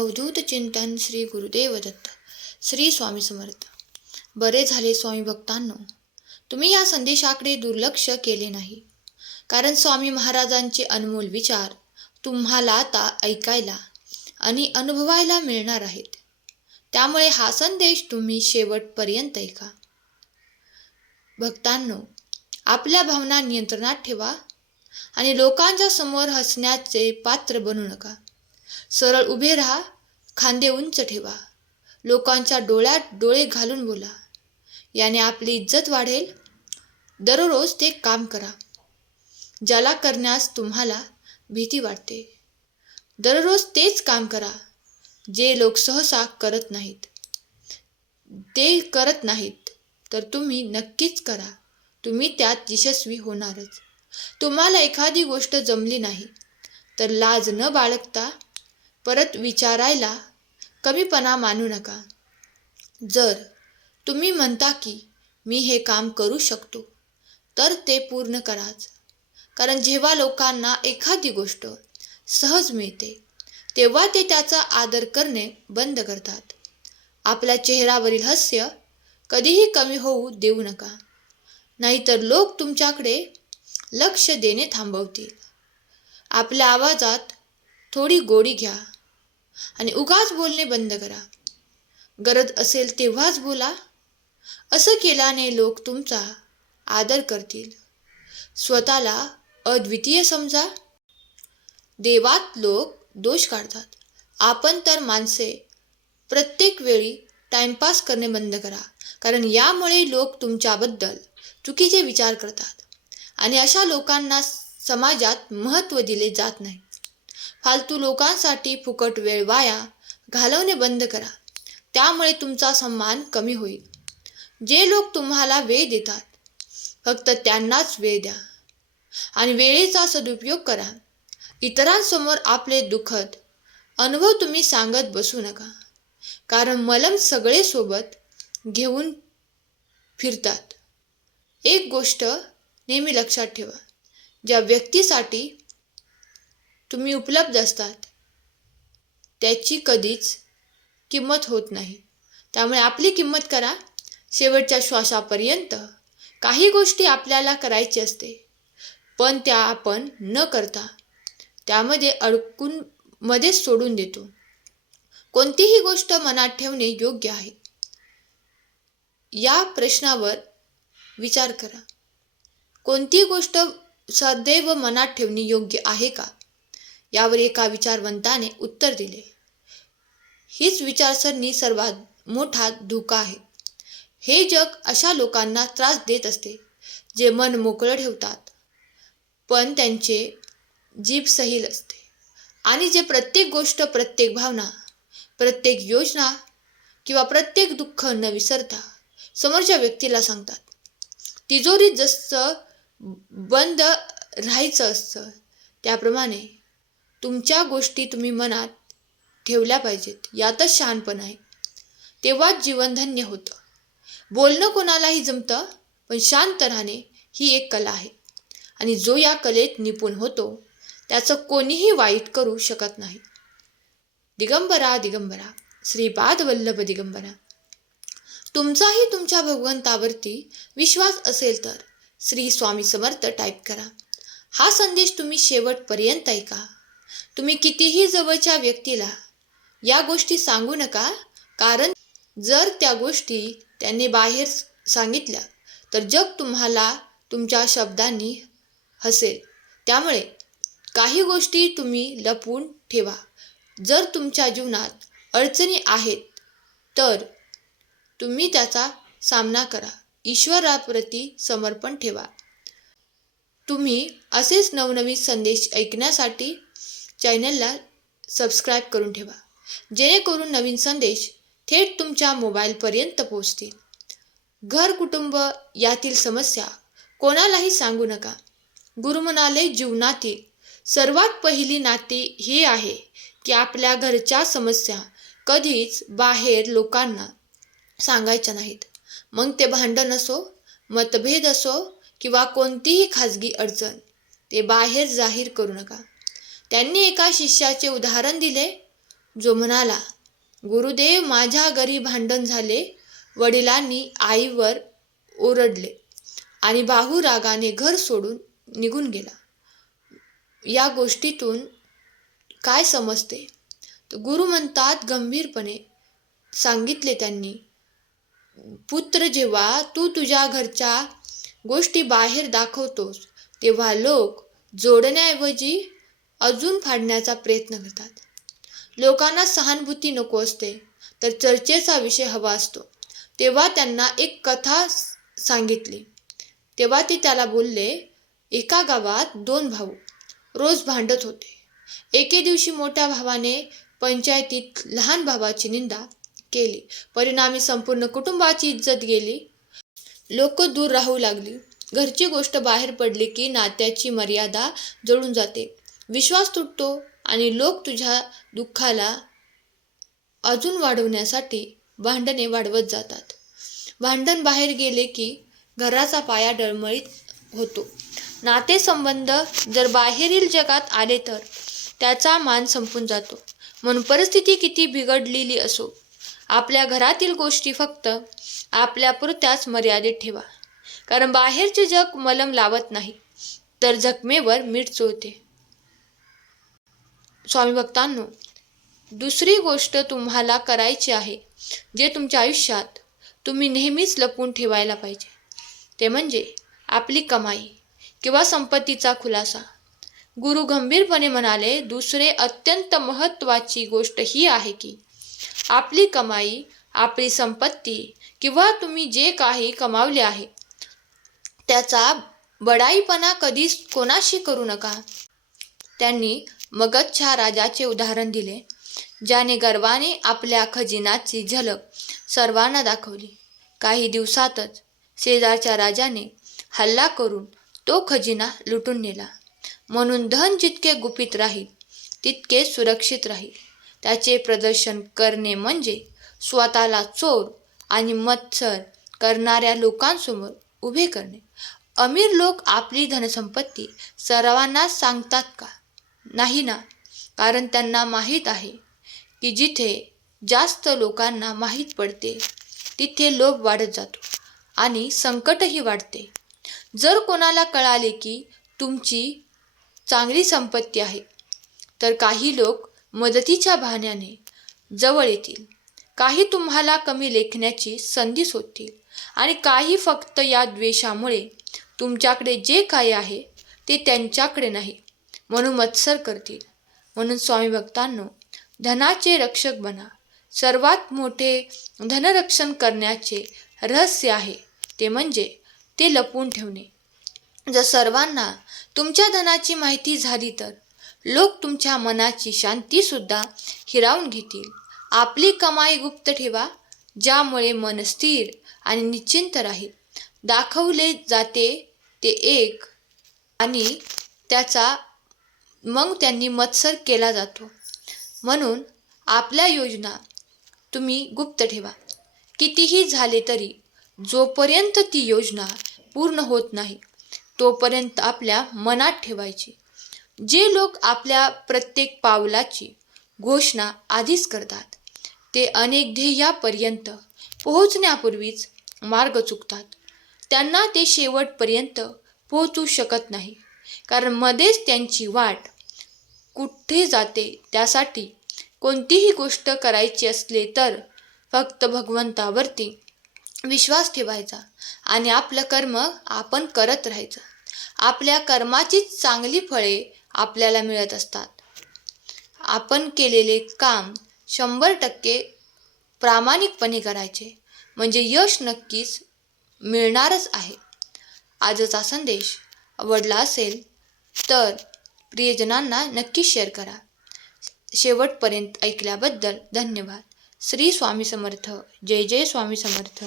अवधूत चिंतन श्री गुरुदेव दत्त श्री स्वामी समर्थ. बरे झाले स्वामी भक्तांनो तुम्ही या संदेशाकडे दुर्लक्ष केले नाही. कारण स्वामी महाराजांचे अनमोल विचार तुम्हाला आता ऐकायला आणि अनुभवायला मिळणार आहेत. त्यामुळे हा संदेश तुम्ही शेवटपर्यंत ऐका. भक्तांनो आपल्या भावना नियंत्रणात ठेवा आणि लोकांच्या समोर हसण्याचे पात्र बनू नका. सरळ उभे राहा खांदे उंच ठेवा. लोकांच्या डोळ्यात डोळे घालून बोला. याने आपली इज्जत वाढेल. दररोज ते काम करा. ज्याला करण्यास तुम्हाला भीती वाटते. दररोज तेच काम करा. जे लोक सहसा करत नाहीत. ते करत नाहीत तर तुम्ही नक्कीच करा. तुम्ही त्यात यशस्वी होणारच. तुम्हाला एखादी गोष्ट जमली नाही तर लाज न बाळगता परत विचारायला कमीपणा मानू नका. जर तुम्ही म्हणता की मी हे काम करू शकतो तर ते पूर्ण कराच. कारण जेव्हा लोकांना एखादी गोष्ट सहज मिळते तेव्हा ते त्याचा आदर करणे बंद करतात. आपल्या चेहऱ्यावरील हास्य कधीही कमी होऊ देऊ नका. नाहीतर लोक तुमच्याकडे लक्ष देणे थांबवतील. आपल्या आवाजात थोडी गोडी घ्या. आणि उगाच बोलणे बंद करा. गरज असेल तेव्हाच बोला. असं केल्याने लोक तुमचा आदर करतील. स्वतःला अद्वितीय समजा. देवात लोक दोष काढतात. आपण तर माणसे प्रत्येक वेळी टाइमपास करणे बंद करा. कारण यामुळे लोक तुमच्याबद्दल चुकीचे विचार करतात. आणि अशा लोकांना समाजात महत्त्व दिले जात नाही. फालतू लोकांसाठी फुकट वेळ वाया घालवणे बंद करा. त्यामुळे तुमचा सन्मान कमी होईल. जे लोक तुम्हाला वेळ देतात फक्त त्यांनाच वेळ द्या आणि वेळेचा सदुपयोग करा. इतरांसमोर आपले दुःखद अनुभव तुम्ही सांगत बसू नका. कारण मलम सगळे सोबत घेऊन फिरतात. एक गोष्ट नेहमी लक्षात ठेवा. ज्या व्यक्तीसाठी तुम्ही उपलब्ध असतात. त्याची कधीच किंमत होत नाही. त्यामुळे आपली किंमत करा. शेवटच्या श्वासापर्यंत काही गोष्टी आपल्याला करायची असते पण त्या आपण न करता त्यामध्ये अडकून मध्येच सोडून देतो. कोणतीही गोष्ट मनात ठेवणे योग्य आहे. या प्रश्नावर विचार करा. कोणती गोष्ट सदैव मनात ठेवणे योग्य आहे का? यावर एका विचारवंताने उत्तर दिले. हीच विचारसरणी सर्वात मोठा धोका आहे. हे जग अशा लोकांना त्रास देत असते जे मन मोकळं ठेवतात पण त्यांचे जीभ सहील असते. आणि जे प्रत्येक गोष्ट प्रत्येक भावना प्रत्येक योजना किंवा प्रत्येक दुःख न विसरता समोरच्या व्यक्तीला सांगतात. तिजोरीत जसं बंद राहायचं असतं त्याप्रमाणे तुमच्या गोष्टी तुम्ही मनात ठेवल्या पाहिजेत. यातच शहाणपण आहे. तेव्हाच जीवन धन्य होतं. बोलणं कोणालाही जमतं पण शांत राहणे ही एक कला आहे. आणि जो या कलेत निपुण होतो त्याचं कोणीही वाईट करू शकत नाही. दिगंबरा दिगंबरा. श्रीपाद वल्लभ दिगंबरा. तुमचाही तुमच्या भगवंतावरती विश्वास असेल तर श्री स्वामी समर्थ टाईप करा. हा संदेश तुम्ही शेवटपर्यंत ऐका. तुम्ही कितीही जवळच्या व्यक्तीला या गोष्टी सांगू नका कारण जर त्या गोष्टी त्यांनी बाहेर सांगितल्या तर जग तुम्हाला तुमच्या शब्दांनी हसेल. त्यामुळे काही गोष्टी तुम्ही लपवून ठेवा. जर तुमच्या जीवनात अडचणी आहेत तर तुम्ही त्याचा सामना करा. ईश्वराप्रती समर्पण ठेवा. तुम्ही असेच नवनवीन संदेश ऐकण्यासाठी चॅनलला सबस्क्राईब करून ठेवा. जेणेकरून नवीन संदेश थेट तुमच्या मोबाईलपर्यंत पोहोचतील. घर कुटुंब यातील समस्या कोणालाही सांगू नका. गुरु म्हणाले जीवनातील सर्वात पहिली नाती ही आहे की आपल्या घरच्या समस्या कधीच बाहेर लोकांना सांगायच्या नाहीत. मग ते भांडण असो मतभेद असो किंवा कोणतीही खाजगी अडचण ते बाहेर जाहीर करू नका. त्यांनी एका शिष्याचे उदाहरण दिले जो म्हणाला गुरुदेव माझ्या घरी भांडण झाले. वडिलांनी आईवर ओरडले आणि बाहू रागाने घर सोडून निघून गेला. या गोष्टीतून काय समजते? गुरु म्हणतात गंभीरपणे सांगितले त्यांनी पुत्र जेव्हा तू तुझ्या घरच्या गोष्टी बाहेर दाखवतोस तेव्हा लोक जोडण्याऐवजी अजून फाडण्याचा प्रयत्न करतात. लोकांना सहानुभूती नको असते तर चर्चेचा विषय हवा असतो. तेव्हा त्यांना एक कथा सांगितली. तेव्हा ते त्याला बोलले एका गावात दोन भाऊ रोज भांडत होते. एके दिवशी मोठ्या भावाने पंचायतीत लहान भावाची निंदा केली. परिणामी संपूर्ण कुटुंबाची इज्जत गेली. लोक दूर राहू लागली. घरची गोष्ट बाहेर पडली की नात्याची मर्यादा जळून जाते. विश्वास तुटतो आणि लोक तुझ्या दुःखाला अजून वाढवण्यासाठी भांडणे वाढवत जातात. भांडण बाहेर गेले की घराचा पाया डळमळीत होतो. नातेसंबंध जर बाहेरील जगात आले तर त्याचा मान संपून जातो. म्हणून परिस्थिती किती बिघडलेली असो आपल्या घरातील गोष्टी फक्त आपल्यापुरत्याच मर्यादित ठेवा. कारण बाहेरचे जग मलम लावत नाही तर जखमेवर मीठ चोळते. स्वामी भक्तांनो दुसरी गोष्ट तुम्हाला करायची आहे जे तुमच्या आयुष्यात तुम्ही नेहमीच लपवून ठेवायला पाहिजे. ते म्हणजे आपली कमाई किंवा संपत्तीचा खुलासा. गुरु गंभीरपणे म्हणाले दुसरे अत्यंत महत्त्वाची गोष्ट ही आहे की आपली कमाई आपली संपत्ती किंवा तुम्ही जे काही कमावले आहे त्याचा बडाईपणा कधीच कोणाशी करू नका. त्यांनी मगधच्या राजाचे उदाहरण दिले ज्याने गर्वाने आपल्या खजिनाची झलक सर्वांना दाखवली. काही दिवसातच शेजारच्या राजाने हल्ला करून तो खजिना लुटून नेला. म्हणून धन जितके गुपित राहील तितके सुरक्षित राहील. त्याचे प्रदर्शन करणे म्हणजे स्वतःला चोर आणि मत्सर करणाऱ्या लोकांसमोर उभे करणे. अमीर लोक आपली धनसंपत्ती सर्वांना सांगतात का? नाही ना. कारण त्यांना माहीत आहे की जिथे जास्त लोकांना माहीत पडते तिथे लोभ वाढत जातो आणि संकटही वाढते. जर कोणाला कळाले की तुमची चांगली संपत्ती आहे तर काही लोक मदतीच्या बहाण्याने जवळ येतील. काही तुम्हाला कमी लेखण्याची संधी सोधतील आणि काही फक्त या द्वेषामुळे तुमच्याकडे जे काही आहे ते त्यांच्याकडे नाही. म्हणून मत्सर करतील. म्हणून स्वामी भक्तांनो धनाचे रक्षक बना. सर्वात मोठे धनरक्षण करण्याचे रहस्य आहे ते म्हणजे ते लपवून ठेवणे. जर सर्वांना तुमच्या धनाची माहिती झाली तर लोक तुमच्या मनाची शांतीसुद्धा हिरावून घेतील. आपली कमाई गुप्त ठेवा ज्यामुळे मन स्थिर आणि निश्चिंत राहील. दाखवले जाते ते एक आणि त्याचा मग त्यांनी मत्सर केला जातो. म्हणून आपल्या योजना तुम्ही गुप्त ठेवा. कितीही झाले तरी जोपर्यंत ती योजना पूर्ण होत नाही तोपर्यंत आपल्या मनात ठेवायची. जे लोक आपल्या प्रत्येक पावलाची घोषणा आधीच करतात ते अनेक ध्येयापर्यंत पोहोचण्यापूर्वीच मार्ग चुकतात. त्यांना ते शेवटपर्यंत पोहोचू शकत नाही. कारण मध्येच त्यांची वाट कुठे जाते त्यासाठी कोणतीही गोष्ट करायची असले तर फक्त भगवंतावरती विश्वास ठेवायचा आणि आपलं कर्म आपण करत राहायचं. आपल्या कर्माचीच चांगली फळे आपल्याला मिळत असतात. आपण केलेले काम शंभर टक्के प्रामाणिकपणे करायचे म्हणजे यश नक्कीच मिळणारच आहे. आजचा संदेश आवडला असेल तर प्रियजनांना नक्की शेअर करा. शेवटपर्यंत ऐकल्याबद्दल धन्यवाद. श्री स्वामी समर्थ. जय जय स्वामी समर्थ.